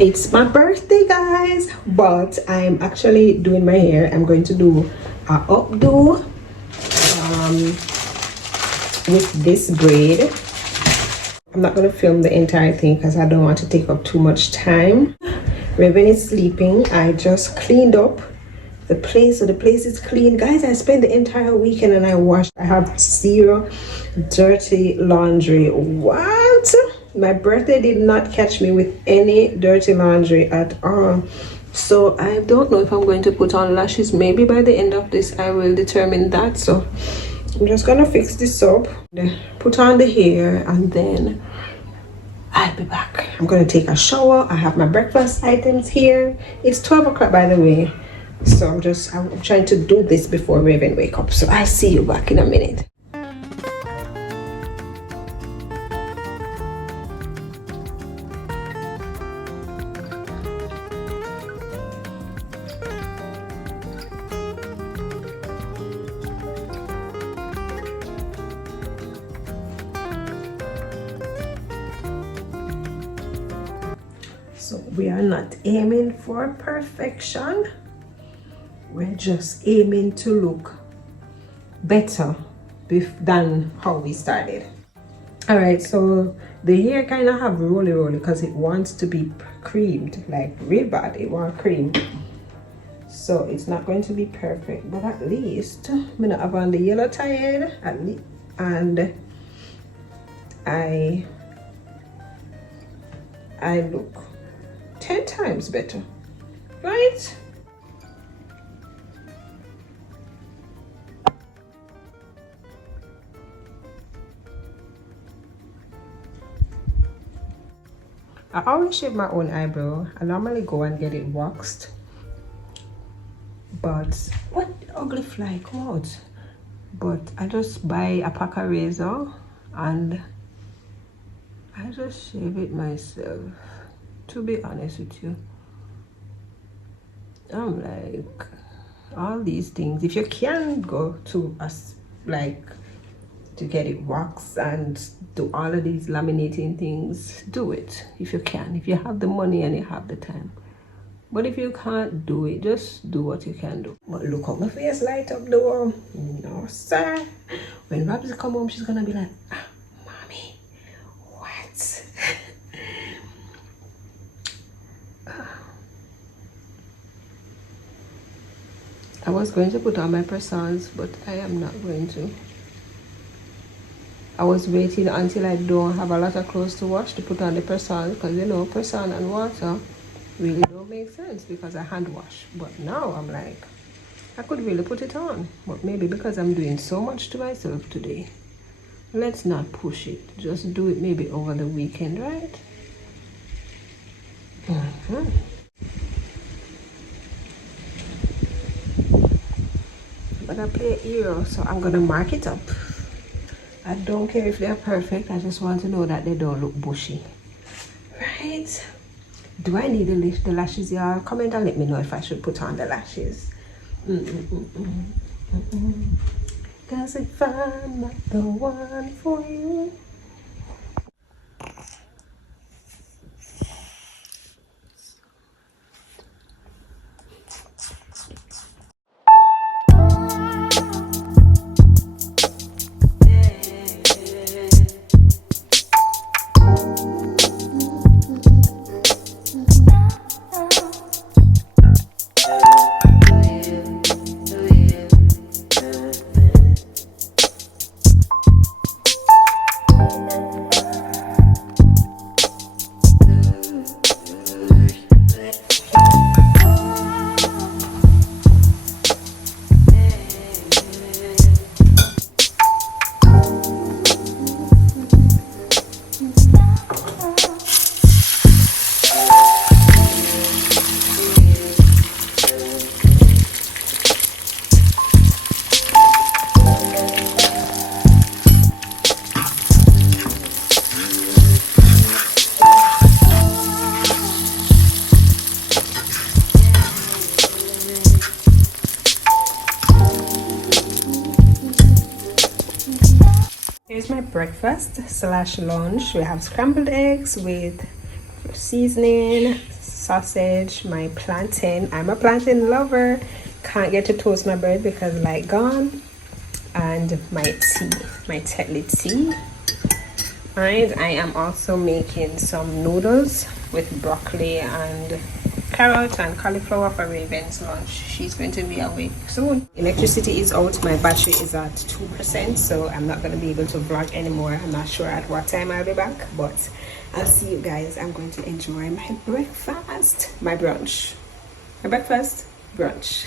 It's my birthday, guys, but I'm actually doing my hair. I'm going to do a updo with this braid. I'm not going to film the entire thing because I don't want to take up too much time. Raven is sleeping. I just cleaned up the place, so the place is clean, guys. I spent the entire weekend and I washed. I have zero dirty laundry. What? My birthday did not catch me with any dirty laundry at all. So I don't know if I'm going to put on lashes. Maybe by the end of this I will determine that. So I'm just gonna fix this up, put on the hair, and then I'll be back. I'm gonna take a shower. I have my breakfast items here. It's 12 o'clock, by the way. So I'm trying to do this before Raven wake up. So I'll see you back in a minute. So we are not aiming for perfection. We're just aiming to look better than how we started. All right, so the hair kind of have rolly because it wants to be creamed, like real bad. It wants cream. So it's not going to be perfect, but at least I'm gonna have on the yellow tie at least, and I look 10 times better, right? I always shave my own eyebrow. I normally go and get it waxed, but what ugly fly, come out. But I just buy a pack of razor and I just shave it myself. To be honest with you, I'm like, all these things, if you can go to us like to get it waxed and do all of these laminating things, do it if you can, if you have the money and you have the time. But if you can't do it, just do what you can do. But look how my face light up though. No sir, when Robs come home, she's gonna be like, ah, mommy, what? I was going to put on my press-ons, but I am not going to. I was waiting until I don't have a lot of clothes to wash to put on the press-on, because you know, press-on and water really don't make sense because I hand wash. But now I'm like, I could really put it on, but maybe because I'm doing so much to myself today, let's not push it. Just do it maybe over the weekend, right? But I play a hero, so I'm gonna mark it up. I don't care if they're perfect. I just want to know that they don't look bushy, right? Do I need the lashes, y'all? Comment and let me know if I should put on the lashes. Cause if I'm not the one for you. Here's my breakfast slash lunch. We have scrambled eggs with seasoning, sausage, my plantain. I'm a plantain lover. Can't get to toast my bread because light gone. And my tea, my Ditl tea. And I am also making some noodles with broccoli and carrot and cauliflower for Raven's lunch. She's going to be awake soon. Electricity is out. My battery is at 2%, so I'm not going to be able to vlog anymore. I'm not sure at what time I'll be back, but I'll see you guys. I'm going to enjoy my breakfast, my brunch. My breakfast, brunch.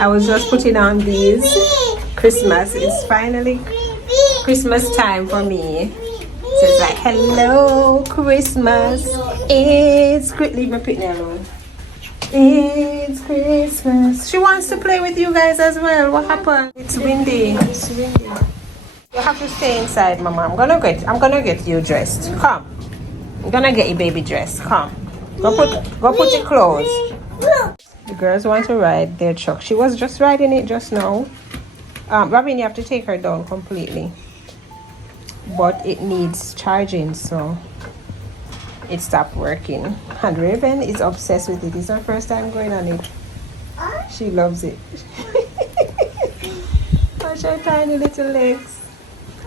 I was just putting on these. Christmas is finally Christmas time for me. So it's like, hello Christmas. It's great. Leave my pitney alone. It's Christmas. She wants to play with you guys as well. What happened? It's windy. It's windy. You have to stay inside, Mama. I'm gonna get you dressed. Come. I'm gonna get you baby dressed. Come. Go put your clothes. The girls want to ride their truck. She was just riding it just now. Robin, you have to take her down completely. But it needs charging, so it stopped working. And Raven is obsessed with it. It's her first time going on it. She loves it. Watch her tiny little legs.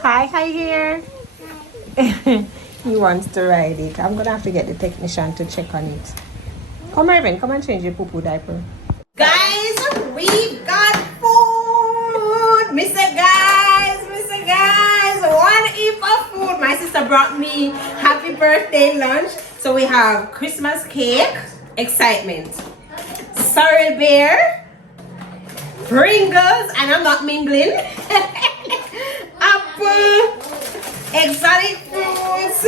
Hi here. He wants to ride it. I'm gonna have to get the technician to check on it. Come Raven, come and change your poo-poo diaper. Guys, we've got food. Mr. Guys, one heap of food. My sister brought me happy birthday lunch. So we have Christmas cake, excitement, sorrel bear, Pringles, and I'm not mingling, apple, exotic fruits,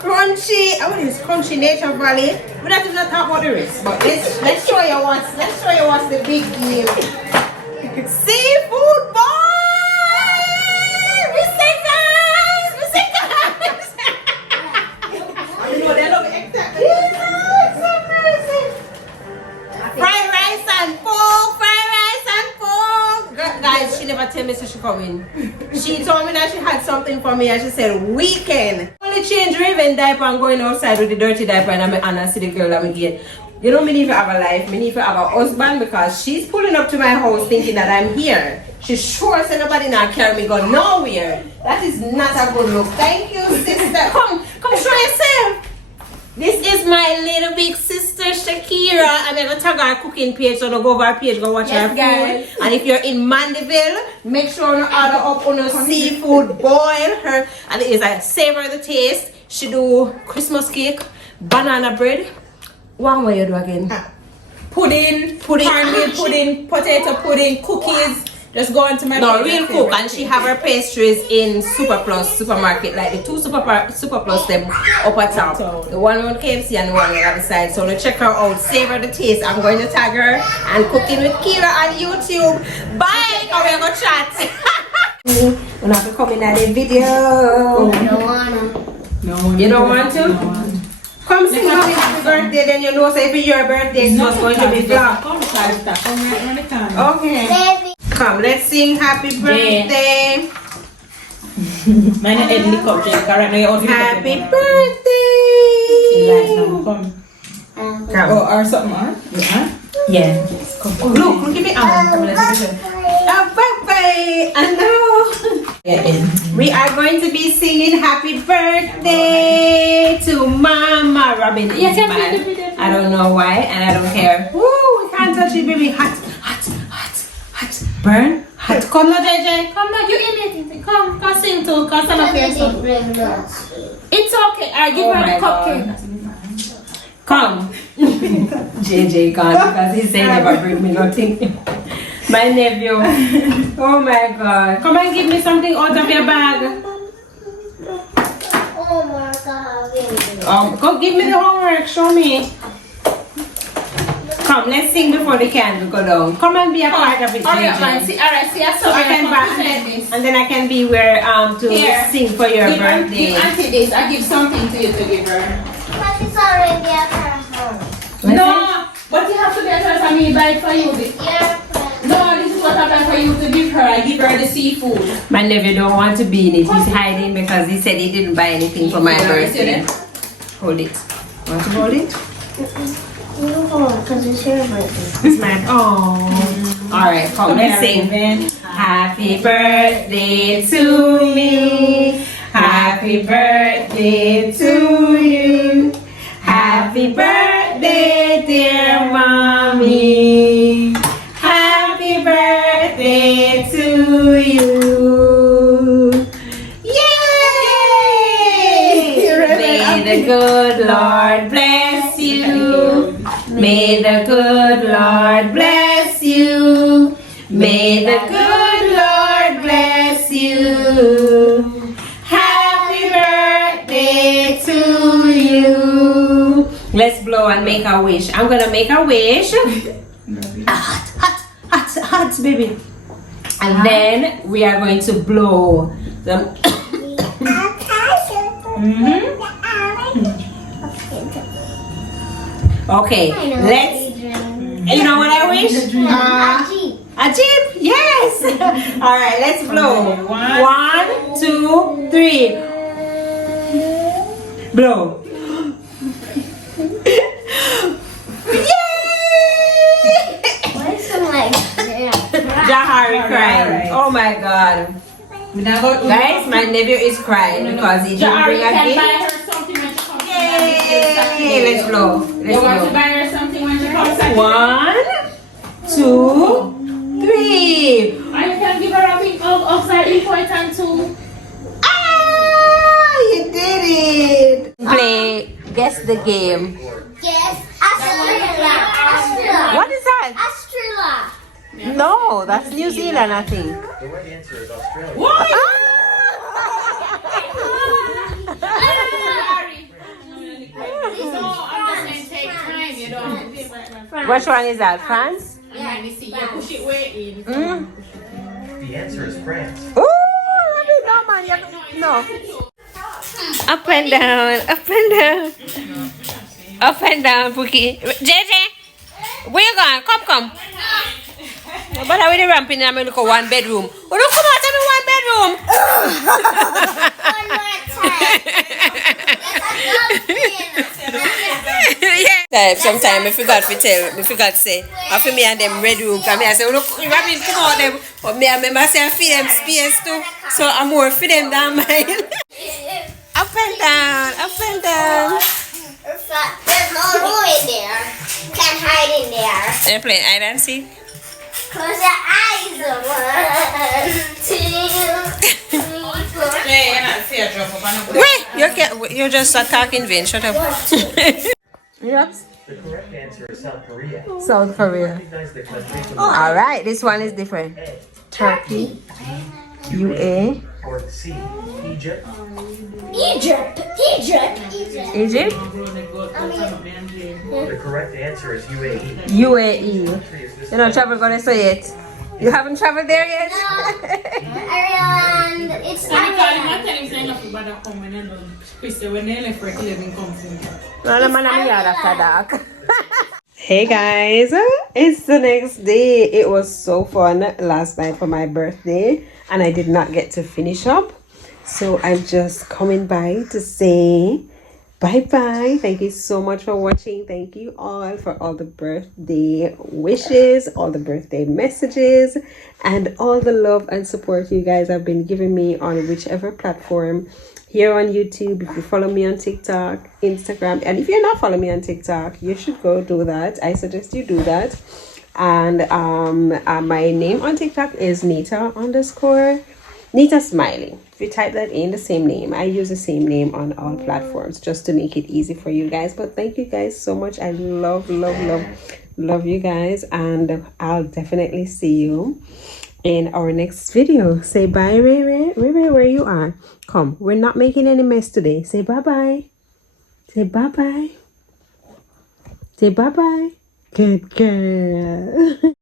crunchy. What is crunchy Nature Valley? We don't even talk about the rest, but let's show you what's the big deal. Seafood boy! We say guys! You know they look exactly. Jesus, amazing. Fried rice and pork. Guys, she never tell me so she coming. She told me that she had something for me and she said weekend. Only change Raven diaper and going outside with the dirty diaper and I see the girl I'm again. You know, me need to have a life, me need to have a husband because she's pulling up to my house thinking that I'm here. She's sure said nobody not carry me go nowhere. That is not a good look. Thank you, sister. Come show yourself. This is my little big sister Shakira. I'm gonna tag our cooking page, so don't go over our page, go watch her food. And if you're in Mandeville, make sure you order up on a seafood boil her. And it is a Savour The Taste. She do Christmas cake, banana bread. One way you do again. Pudding, cornmeal pudding, potato pudding, cookies. Just go into my real cook, and she have her pastries in Super Plus supermarket, like the two Super Plus them up at top. The one on KFC and the one on the other side. So check her out. Savour The Taste. I'm going to tag her and Cooking with Kira on YouTube. Bye. Now we're gonna chat. We're not coming at the video. You don't want to? Come sing happy birthday, then you know, say if your birthday is not going to be vlog. Okay. Come, let's sing happy birthday. Happy birthday. Come. Or something, huh? Yeah. Come. Look, give me Come, let's do it. I know. We are going to be singing happy birthday to Mama Robin. I don't know why, and I don't care. Woo, we can't touch it, baby. Hot. Burn. Hot. Come now, JJ. Come now, you imitating. Come sing too. Because I'm a It's okay. I give her the cupcake. Come. JJ can't because he said never bring me nothing. My nephew. Oh my God. Come and give me something out of your bag. Oh my God. Go give me the homework. Show me. Come. Come, let's sing before the candle go down. Come and be a part of it, Alright, man. JJ. See, alright, see, So I can and then I can be where to Here. sing for your Give birthday. Auntie this. I give something to you to give her. But it's already at her home. No, but you have to get her for me. Buy it for you. Yeah. No, this is what I plan for you to give her. I give her the seafood. My nephew don't want to be in it. He's hiding because he said he didn't buy anything for my birthday. Hold it. Want to hold it? You hold it because it's your birthday. It's mine. Oh. All right, come. Let's sing. Happy birthday to me. Happy birthday to you. Happy birthday, dear mommy. Happy birthday to you. Yay! May the good Lord bless you. May the good Lord bless you. May the good Lord bless you. Happy birthday to you. Let's blow and make a wish. I'm gonna make a wish. Hot, baby. And then we are going to blow them. Okay, let's. You know what I wish? A jeep. Yes. All right, let's blow. 1, 2, 3. Blow. Why is some like Jahari crying. Oh my God. Guys, my nephew is crying because he didn't bring a can buy gift. her something when she comes. Yay! Let's blow. You want to buy her something when she comes? 1, 2, 3. And you can give her a big outside important too. Ah! You did it. Play. Guess the game. Yes, Australia. What is that? Australia. No, that's New Zealand, I think. The right answer is Australia. What? Which one is that? France? Push it way in. The answer is France. Ooh, no, man. No. Up and down, up and down. Up and down, Pookie. JJ, where you going? Come. But I will ramping in a little 1 bedroom. Oh, don't come out of the 1 bedroom. One more time. Yeah. Sometimes I forgot to say, after me and them red room, come here, I say, look, rabbit come out them. But me and remember say I feed them space too. So I'm more for them than mine. Up and down, up and down. There's no room in there. You can't hide in there. They're playing hide and seek. Close your eyes. 1, 2, 3, 4. Wait, you're just talking vain. Shut up. Yep. The correct answer is South Korea. South Korea. Recognize the country from All right, this one is different. Turkey, UA, or C, Egypt. Egypt. Egypt, The correct answer is UAE. UAE. You're not travel gonna say it. You haven't traveled there yet? Ireland. It's Ireland. Hey guys, it's the next day. It was so fun last night for my birthday and I did not get to finish up. So I'm just coming by to say bye-bye. Thank you so much for watching. Thank you all for all the birthday wishes, all the birthday messages, and all the love and support you guys have been giving me on whichever platform. Here on YouTube, if you follow me on TikTok, Instagram, and if you're not following me on TikTok, you should go do that. I suggest you do that. And my name on TikTok is Nita Smiley. If you type that in, the same name. I use the same name on all platforms just to make it easy for you guys. But thank you guys so much. I love you guys, and I'll definitely see you in our next video. Say bye, Ray Ray, where you are. Come, we're not making any mess today. Say bye bye. Say bye bye. Say bye bye. Good girl.